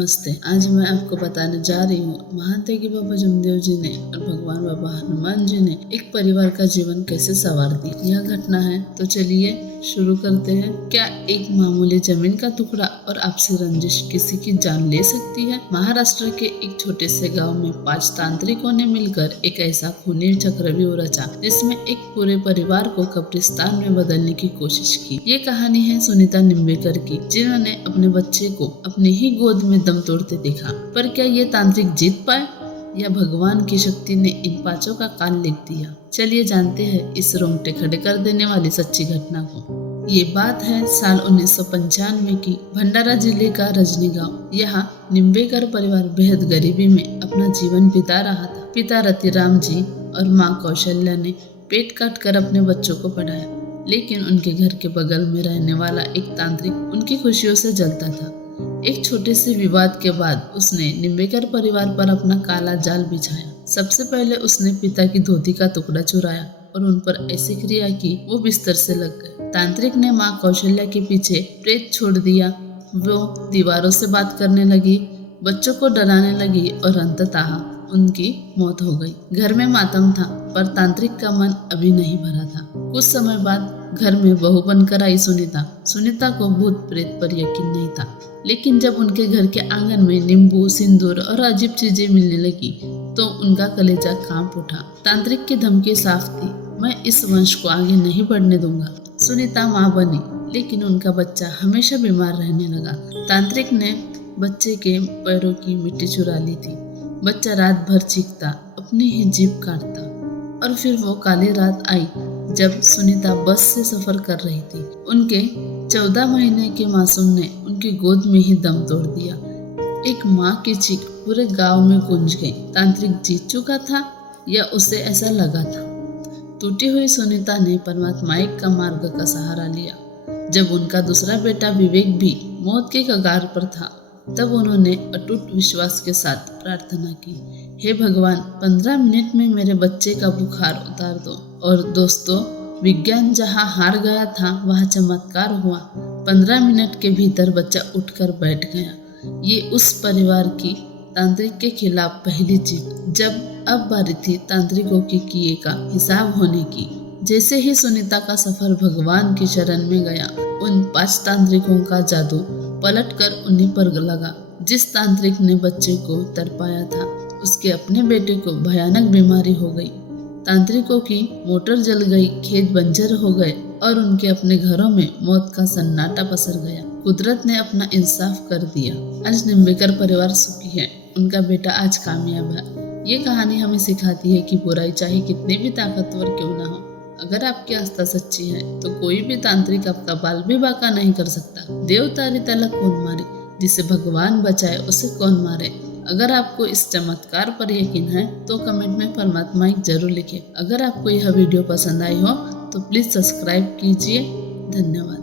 नमस्ते। आज मैं आपको बताने जा रही हूँ महादेव बाबा जमदेव जी ने और भगवान बाबा हनुमान जी ने एक परिवार का जीवन कैसे संवार दिया। यह घटना है तो चलिए शुरू करते हैं। क्या एक मामूली जमीन का टुकड़ा और आपसी रंजिश किसी की जान ले सकती है? महाराष्ट्र के एक छोटे से गांव में 5 तांत्रिकों ने मिलकर एक ऐसा खूनी चक्रव्यूह रचा जिसमें एक पूरे परिवार को कब्रिस्तान में बदलने की कोशिश की। ये कहानी है सुनीता निम्बेकर की, जिन्होंने अपने बच्चे को अपनी ही गोद में दम तोड़ते देखा। पर क्या ये तांत्रिक जीत पाए या भगवान की शक्ति ने इन 5 का कान लिख दिया? चलिए जानते हैं इस रोंगटे खड़े कर देने वाली सच्ची घटना को। ये बात है साल 1995 की, भंडारा जिले का रजनी गांव। यहाँ निम्बेकर परिवार बेहद गरीबी में अपना जीवन बिता रहा था। पिता रतिराम जी और माँ कौशल्या ने पेट काट कर अपने बच्चों को पढ़ाया, लेकिन उनके घर के बगल में रहने वाला एक तांत्रिक उनकी खुशियों से जलता था। एक छोटे से विवाद के बाद उसने निम्बेकर परिवार पर अपना काला जाल बिछाया। सबसे पहले उसने पिता की धोती का टुकड़ा चुराया और उन पर ऐसी क्रिया की वो बिस्तर से लग गए। तांत्रिक ने माँ कौशल्या के पीछे प्रेत छोड़ दिया। वो दीवारों से बात करने लगी, बच्चों को डराने लगी और अंततः उनकी मौत हो गई। घर में मातम था, पर तांत्रिक का मन अभी नहीं भरा था। कुछ समय बाद घर में बहू बनकर आई सुनीता को भूत प्रेत पर यकीन नहीं था, लेकिन जब उनके घर के आंगन में नींबू, सिंदूर और अजीब चीजें मिलने लगी तो उनका कलेजा कांप उठा। तांत्रिक की धमकी साफ थी, मैं इस वंश को आगे नहीं बढ़ने दूंगा। सुनीता माँ बनी, लेकिन उनका बच्चा हमेशा बीमार रहने लगा। तांत्रिक ने बच्चे के पैरों की मिट्टी चुरा ली थी। बच्चा रात भर चीखता, अपनी ही जीभ काटता। और फिर वो काली रात आई जब सुनीता बस से सफर कर रही थी। उनके 14 महीने के मासूम ने उनकी गोद में ही दम तोड़ दिया। एक माँ की चीख पूरे गांव में गूंज गई। तांत्रिक जीत चुका था या उसे ऐसा लगा था? टूटी हुई सुनीता ने परमात्मा का मार्ग का सहारा लिया। जब उनका दूसरा बेटा विवेक भी मौत के कगार पर था, तब उन्होंने अटूट विश्वास के साथ प्रार्थना की, हे भगवान, 15 मिनट में मेरे बच्चे का बुखार उतार दो। और दोस्तों, विज्ञान जहां हार गया था वहां चमत्कार हुआ। 15 मिनट के भीतर बच्चा उठकर बैठ गया। ये उस परिवार की तांत्रिक के खिलाफ पहली जीत। जब अब बारी थी तांत्रिकों के किए का हिसाब होने की। जैसे ही सुनीता का सफर भगवान की शरण में गया, उन 5 तांत्रिकों का जादू पलटकर उन्हीं पर लगा। जिस तांत्रिक ने बच्चे को तड़पाया था, उसके अपने बेटे को भयानक बीमारी हो गई। तांत्रिकों की मोटर जल गई, खेत बंजर हो गए और उनके अपने घरों में मौत का सन्नाटा पसर गया। कुदरत ने अपना इंसाफ कर दिया। आज निम्बेकर परिवार सुखी है, उनका बेटा आज कामयाब है। ये कहानी हमें सिखाती है कि बुराई चाहे कितनी भी ताकतवर क्यों ना हो, अगर आपकी आस्था सच्ची है तो कोई भी तांत्रिक आपका बाल भी बांका नहीं कर सकता। देव तारी तला कौन मारे, जिसे भगवान बचाए उसे कौन मारे। अगर आपको इस चमत्कार पर यकीन है तो कमेंट में परमात्मा जरूर लिखें। अगर आपको यह वीडियो पसंद आई हो तो प्लीज सब्सक्राइब कीजिए। धन्यवाद।